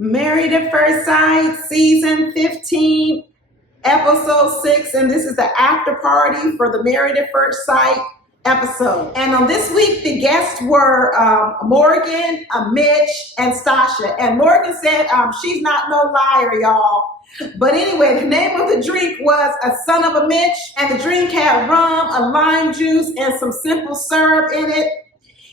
Married at First Sight, season 15, episode 6, and this is the after party for the Married at First Sight episode. And on this week, the guests were Morgan, Mitch, and Stasha. And Morgan said she's not no liar, y'all. But anyway, the name of the drink was A Son of a Mitch, and the drink had rum, a lime juice, and some simple syrup in it.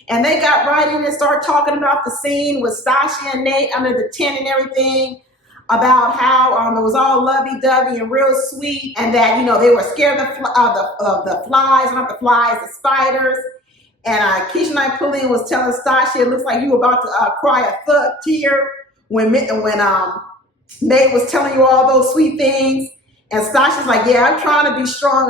And they got right in and started talking about the scene with Stasha and Nate under the tent and everything, about how it was all lovey-dovey and real sweet, and that, you know, they were scared of the flies, not the flies, the spiders. And Keisha and I Pauline was telling Stasha, it looks like you were about to cry a tear when Nate was telling you all those sweet things. And Stasha's like, yeah, I'm trying to be strong.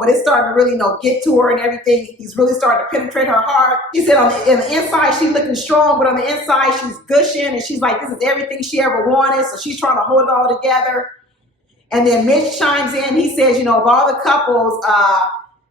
But it's starting to really, get to her and everything. He's really starting to penetrate her heart. She said on the inside, she's looking strong, but on the inside, she's gushing. And she's like, this is everything she ever wanted. So she's trying to hold it all together. And then Mitch chimes in. He says, of all the couples,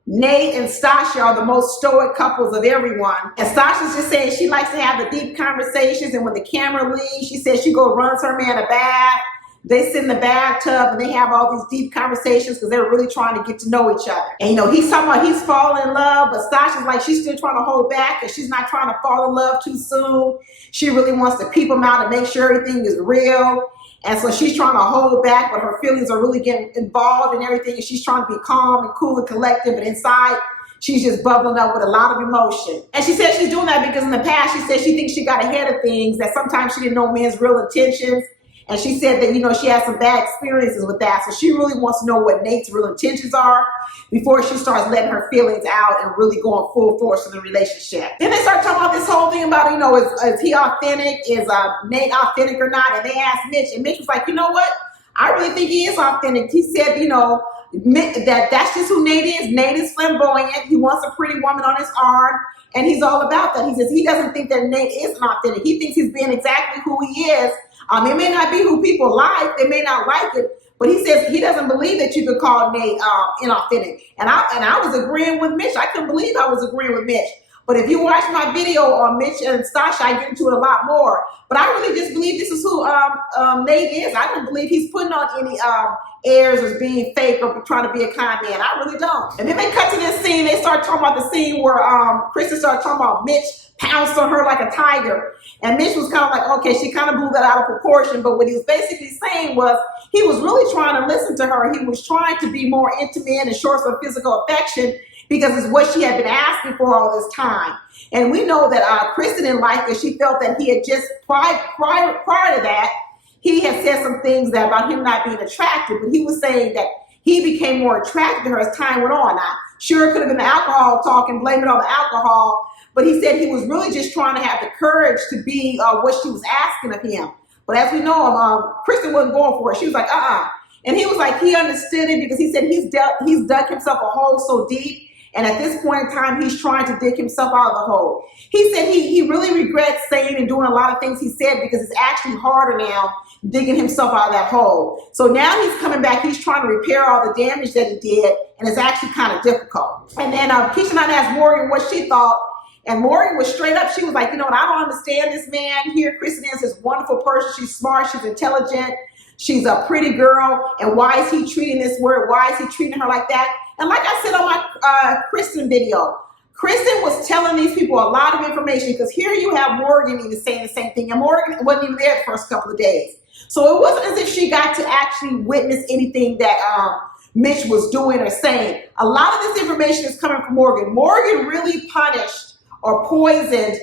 Nate and Stasha are the most stoic couples of everyone. And Stasha's just saying she likes to have the deep conversations. And when the camera leaves, she says she runs her man a bath. They sit in the bathtub and they have all these deep conversations because they're really trying to get to know each other. And he's talking about he's falling in love, but Stasha's like she's still trying to hold back and she's not trying to fall in love too soon. She really wants to peep him out and make sure everything is real. And so she's trying to hold back, but her feelings are really getting involved in everything. And she's trying to be calm and cool and collected, but inside she's just bubbling up with a lot of emotion. And she said she's doing that because in the past she said she thinks she got ahead of things, that sometimes she didn't know men's real intentions. And she said that, she had some bad experiences with that. So she really wants to know what Nate's real intentions are before she starts letting her feelings out and really going full force in the relationship. Then they start talking about this whole thing about, is he authentic? Is Nate authentic or not? And they asked Mitch, and Mitch was like, you know what? I really think he is authentic. He said, that's just who Nate is. Nate is flamboyant. He wants a pretty woman on his arm. And he's all about that. He says he doesn't think that Nate is authentic. He thinks he's being exactly who he is. It may not be who people like. They may not like it. But he says he doesn't believe that you could call Nate inauthentic. And I was agreeing with Mitch. I couldn't believe I was agreeing with Mitch. But if you watch my video on Mitch and Stasha, I get into it a lot more. But I really just believe this is who Nate is. I don't believe he's putting on any airs as being fake or trying to be a con man. I really don't. And then they cut to this scene. They start talking about the scene where Kristen started talking about Mitch pounced on her like a tiger. And Mitch was kind of like, okay, she kind of blew that out of proportion. But what he was basically saying was he was really trying to listen to her. He was trying to be more intimate and show some physical affection because it's what she had been asking for all this time. And we know that Kristen didn't like it. She felt that he had just, prior to that, he had said some things that about him not being attractive. But he was saying that he became more attracted to her as time went on. Now, sure, it could have been the alcohol talk and blame it on the alcohol. But he said he was really just trying to have the courage to be what she was asking of him. But as we know, Kristen wasn't going for it. She was like, And he was like, he understood it because he said he's dug himself a hole so deep. And at this point in time, he's trying to dig himself out of the hole. He said he really regrets saying and doing a lot of things he said because it's actually harder now digging himself out of that hole. So now he's coming back. He's trying to repair all the damage that he did. And it's actually kind of difficult. And then Keisha and I asked Morgan what she thought. And Morgan was straight up. She was like, I don't understand this man here. Kristen is this wonderful person. She's smart. She's intelligent. She's a pretty girl. And why is he treating this word? Why is he treating her like that? And like I said on my Kristen video, Kristen was telling these people a lot of information because here you have Morgan even saying the same thing. And Morgan wasn't even there the first couple of days. So it wasn't as if she got to actually witness anything that Mitch was doing or saying. A lot of this information is coming from Morgan. Morgan really punished or poisoned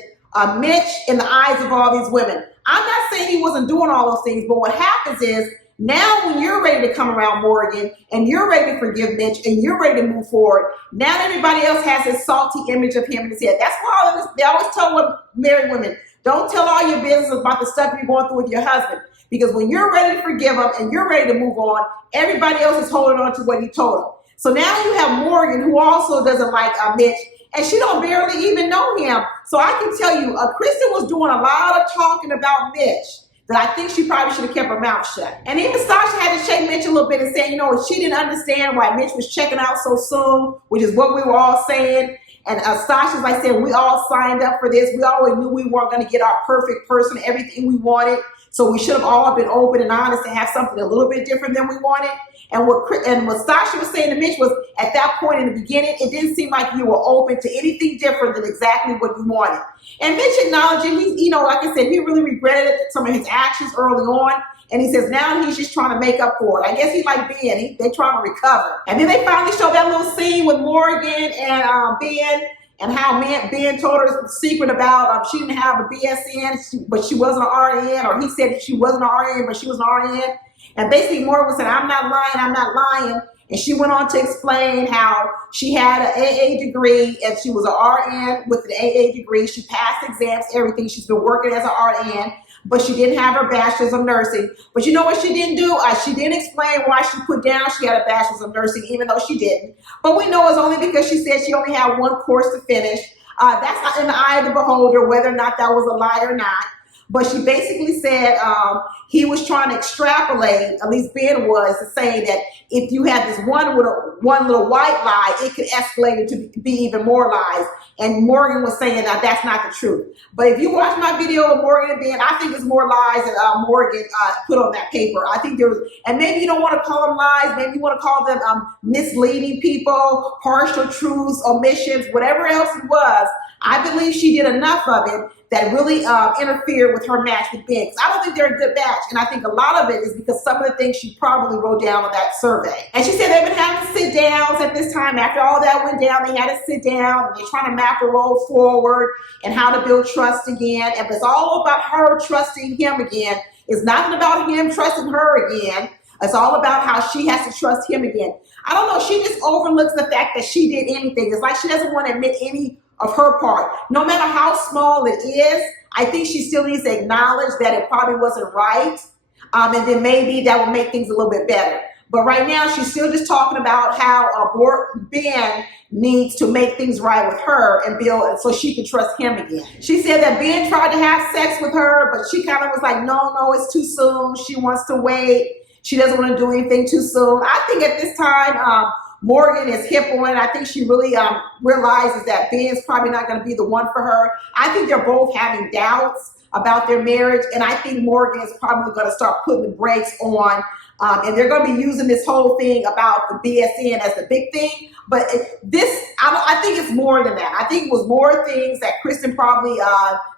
Mitch in the eyes of all these women. I'm not saying he wasn't doing all those things, but what happens is now when you're ready to come around Morgan and you're ready to forgive Mitch and you're ready to move forward, now everybody else has this salty image of him in his head. That's why they always tell married women, don't tell all your business about the stuff you're going through with your husband. Because when you're ready to forgive him and you're ready to move on, everybody else is holding on to what he told them. So now you have Morgan, who also doesn't like Mitch, and she don't barely even know him. So I can tell you, Kristen was doing a lot of talking about Mitch that I think she probably should have kept her mouth shut. And even Stasha had to shake Mitch a little bit and say, she didn't understand why Mitch was checking out so soon, which is what we were all saying. And Stasha's like saying, we all signed up for this. We always knew we weren't going to get our perfect person, everything we wanted. So we should have all been open and honest to have something a little bit different than we wanted. And what Stasha was saying to Mitch was, at that point in the beginning, it didn't seem like you were open to anything different than exactly what you wanted. And Mitch acknowledging, like I said, he really regretted some of his actions early on. And he says now he's just trying to make up for it. I guess he like Ben. They're trying to recover. And then they finally show that little scene with Morgan and Ben, and how Ben told her the secret about she didn't have a BSN, but she wasn't an RN, or he said that she wasn't an RN, but she was an RN. And basically Morgan was saying, I'm not lying. And she went on to explain how she had an AA degree and she was an RN with an AA degree. She passed exams, everything. She's been working as an RN, but she didn't have her bachelor's of nursing. But you know what she didn't do? She didn't explain why she put down she had a bachelor's of nursing, even though she didn't. But we know it's only because she said she only had one course to finish. That's not in the eye of the beholder, whether or not that was a lie or not. But she basically said he was trying to extrapolate, at least Ben was, to say that if you had this one little white lie, it could escalate into be even more lies. And Morgan was saying that that's not the truth. But if you watch my video of Morgan and Ben, I think there's more lies than Morgan put on that paper. I think there was, and maybe you don't want to call them lies, maybe you want to call them misleading people, partial truths, omissions, whatever else it was. I believe she did enough of it that really interfered with her match with Ben. I don't think they're a good match. And I think a lot of it is because some of the things she probably wrote down on that survey. And she said they've been having sit downs at this time. After all that went down, they had to sit down. And they're trying to map a road forward and how to build trust again. And it's all about her trusting him again. It's nothing about him trusting her again. It's all about how she has to trust him again. I don't know. She just overlooks the fact that she did anything. It's like she doesn't want to admit any of her part. No matter how small it is, I think she still needs to acknowledge that it probably wasn't right. And then maybe that will make things a little bit better. But right now, she's still just talking about how Ben needs to make things right with her and build so she can trust him again. She said that Ben tried to have sex with her, but she kind of was like, no, it's too soon. She wants to wait. She doesn't want to do anything too soon. I think at this time, Morgan is hip on it. I think she really realizes that Ben's probably not going to be the one for her. I think they're both having doubts about their marriage, and I think Morgan is probably going to start putting the brakes on, and they're going to be using this whole thing about the BSN as the big thing. But I think it's more than that. I think it was more things that Kristen probably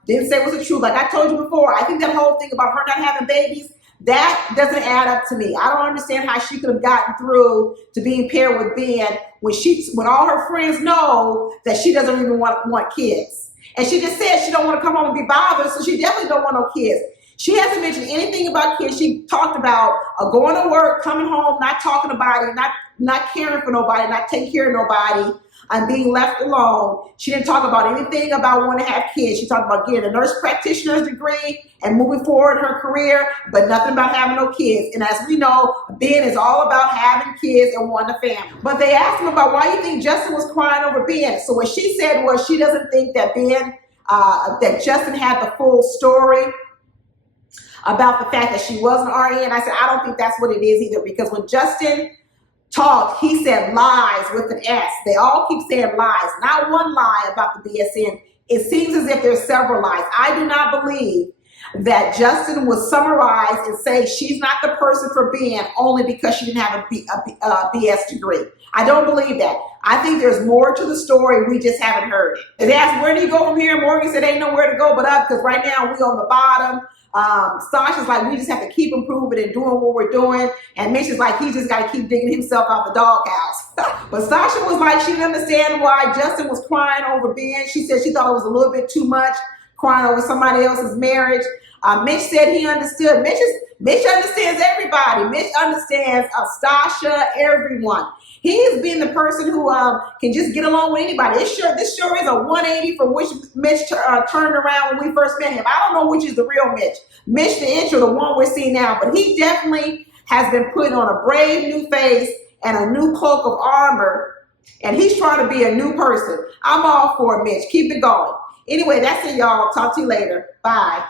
didn't say was the truth. Like I told you before, I think that whole thing about her not having babies, that doesn't add up to me. I don't understand how she could have gotten through to being paired with Ben when all her friends know that she doesn't even want kids. And she just said she don't want to come home and be bothered, so she definitely don't want no kids. She hasn't mentioned anything about kids. She talked about going to work, coming home, not talking about it, not caring for nobody, not taking care of nobody, and being left alone. She didn't talk about anything about wanting to have kids. She talked about getting a nurse practitioner's degree and moving forward in her career, but nothing about having no kids. And as we know, Ben is all about having kids and wanting a family. But they asked him about why you think Justin was crying over Ben. So what she said was she doesn't think that that Justin had the full story about the fact that she was an RN. I said, I don't think that's what it is either, because when Justin talked, he said lies with an S. They all keep saying lies. Not one lie about the BSN. It seems as if there's several lies. I do not believe that Justin would summarize and say she's not the person for Ben only because she didn't have a BS degree. I don't believe that. I think there's more to the story. We just haven't heard it. They asked, where do you go from here? Morgan said, ain't nowhere to go but up, because right now we on the bottom. Sasha's like, we just have to keep improving and doing what we're doing. And Mitch is like, he just got to keep digging himself out the doghouse. But Sasha was like, she didn't understand why Justin was crying over Ben. She said she thought it was a little bit too much, crying over somebody else's marriage. Mitch said he understood. Mitch understands everybody. Mitch understands Stasha, everyone. He is being the person who can just get along with anybody. This sure is a 180 from which Mitch turned around when we first met him. I don't know which is the real Mitch. Mitch, the intro, the one we're seeing now. But he definitely has been put on a brave new face and a new cloak of armor. And he's trying to be a new person. I'm all for it, Mitch. Keep it going. Anyway, that's it, y'all. Talk to you later. Bye.